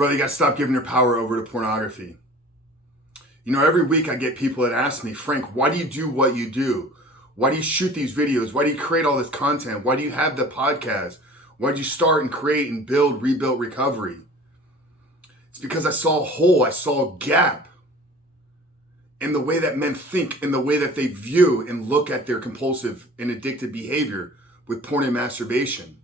Brother, you got to stop giving your power over to pornography. You know, every week I get people that ask me, Frank, why do you do what you do? Why do you shoot these videos? Why do you create all this content? Why do you have the podcast? Why did you start and create and build, rebuild, recovery? It's because I saw a hole, I saw a gap in the way that men think, in the way that they view and look at their compulsive and addictive behavior with porn and masturbation.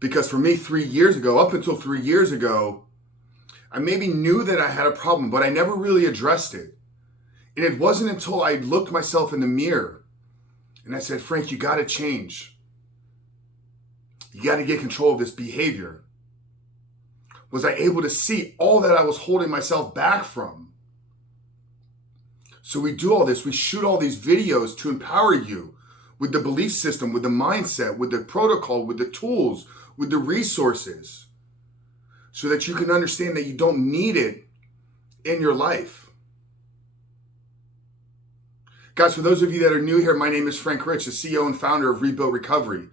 Because for me, 3 years ago, up until 3 years ago, I maybe knew that I had a problem, but I never really addressed it. And it wasn't until I looked myself in the mirror and I said, Frank, you got to change. You got to get control of this behavior. Was I able to see all that I was holding myself back from? So we do all this. We shoot all these videos to empower you with the belief system, with the mindset, with the protocol, with the tools, with the resources, so that you can understand that you don't need it in your life. Guys, for those of you that are new here, my name is Frank Rich, the CEO and founder of Rebuild Recovery.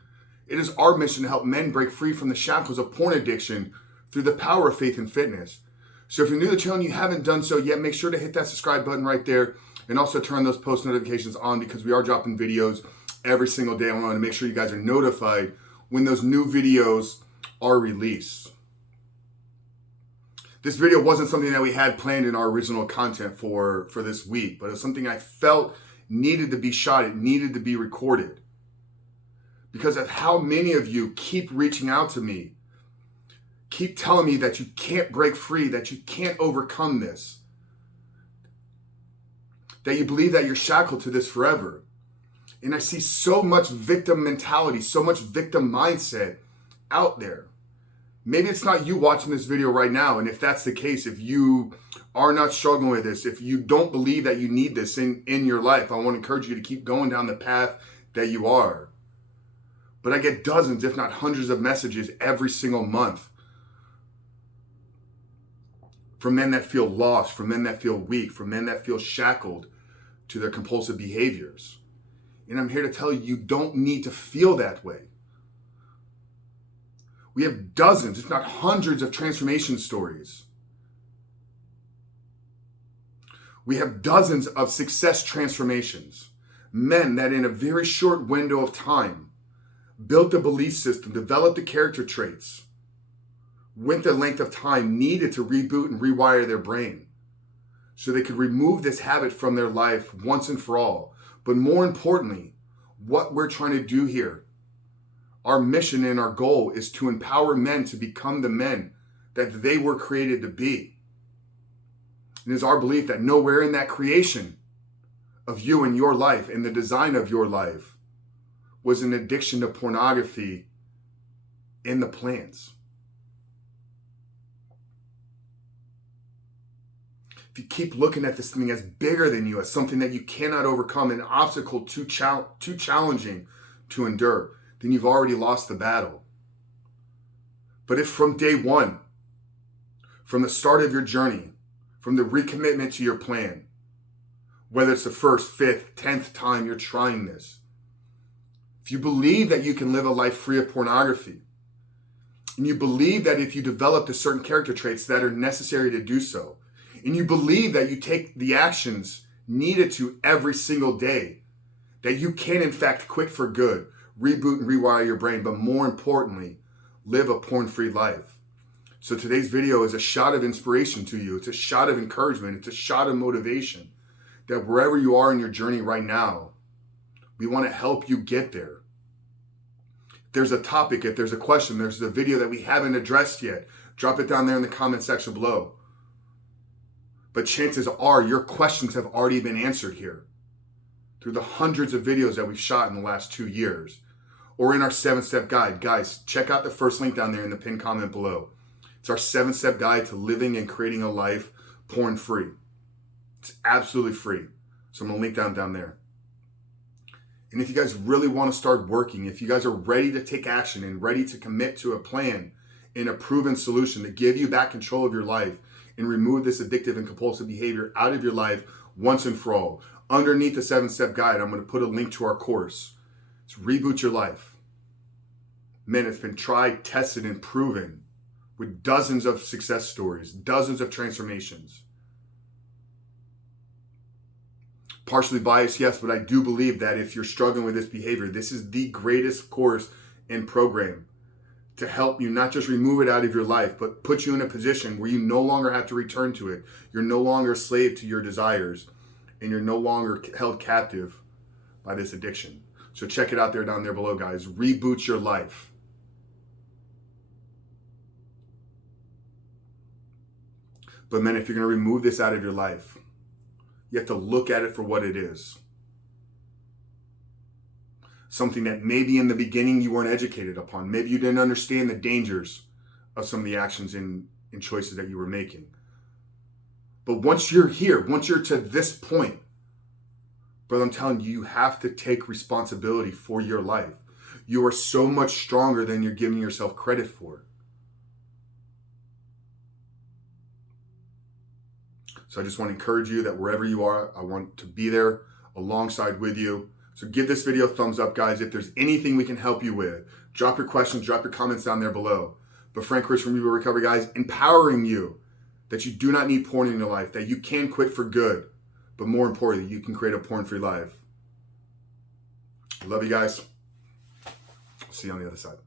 It is our mission to help men break free from the shackles of porn addiction through the power of faith and fitness. So if you're new to the channel and you haven't done so yet, make sure to hit that subscribe button right there and also turn those post notifications on, because we are dropping videos every single day. I want to make sure you guys are notified when those new videos are released. This video wasn't something that we had planned in our original content for this week, but it was something I felt needed to be shot. It needed to be recorded because of how many of you keep reaching out to me, keep telling me that you can't break free, that you can't overcome this, that you believe that you're shackled to this forever. And I see so much victim mentality, so much victim mindset out there. Maybe it's not you watching this video right now. And if that's the case, if you are not struggling with this, if you don't believe that you need this in your life, I want to encourage you to keep going down the path that you are. But I get dozens, if not hundreds of messages every single month from men that feel lost, from men that feel weak, from men that feel shackled to their compulsive behaviors. And I'm here to tell you, you don't need to feel that way. We have dozens, if not hundreds, of transformation stories. We have dozens of success transformations. Men that in a very short window of time built the belief system, developed the character traits, went the length of time needed to reboot and rewire their brain so they could remove this habit from their life once and for all. But more importantly, what we're trying to do here, our mission and our goal, is to empower men to become the men that they were created to be. It is our belief that nowhere in that creation of you and your life, in the design of your life, was an addiction to pornography in the plans. If you keep looking at this thing as bigger than you, as something that you cannot overcome, an obstacle too challenging to endure, then you've already lost the battle. But if from day one, from the start of your journey, from the recommitment to your plan, whether it's the first, 5th, 10th time you're trying this, if you believe that you can live a life free of pornography, and you believe that if you develop the certain character traits that are necessary to do so, and you believe that you take the actions needed to every single day, that you can in fact quit for good, reboot and rewire your brain, but more importantly, live a porn-free life. So today's video is a shot of inspiration to you. It's a shot of encouragement. It's a shot of motivation that wherever you are in your journey right now, we want to help you get there. If there's a topic, if there's a question, there's a video that we haven't addressed yet, drop it down there in the comment section below. But chances are your questions have already been answered here through the hundreds of videos that we've shot in the last 2 years, or in our 7-step guide. Guys, check out the first link down there in the pinned comment below. It's our 7-step guide to living and creating a life porn-free. It's absolutely free. So I'm going to link down there. And if you guys really want to start working, if you guys are ready to take action and ready to commit to a plan and a proven solution to give you back control of your life and remove this addictive and compulsive behavior out of your life once and for all, underneath the 7-step guide, I'm going to put a link to our course. It's Reboot Your Life. Man, it's been tried, tested, and proven with dozens of success stories, dozens of transformations. Partially biased, yes, but I do believe that if you're struggling with this behavior, this is the greatest course and program to help you not just remove it out of your life, but put you in a position where you no longer have to return to it. You're no longer a slave to your desires, and you're no longer held captive by this addiction. So check it out there down there below, guys. Reboot your life. But man, if you're going to remove this out of your life, you have to look at it for what it is. Something that maybe in the beginning you weren't educated upon. Maybe you didn't understand the dangers of some of the actions and choices that you were making. But once you're here, once you're to this point, brother, I'm telling you, you have to take responsibility for your life. You are so much stronger than you're giving yourself credit for. So I just want to encourage you that wherever you are, I want to be there alongside with you. So give this video a thumbs up, guys. If there's anything we can help you with, drop your questions, drop your comments down there below. But Frank Chris from Reboot Recovery, guys, empowering you that you do not need porn in your life, that you can quit for good, but more importantly, you can create a porn-free life. Love you guys. See you on the other side.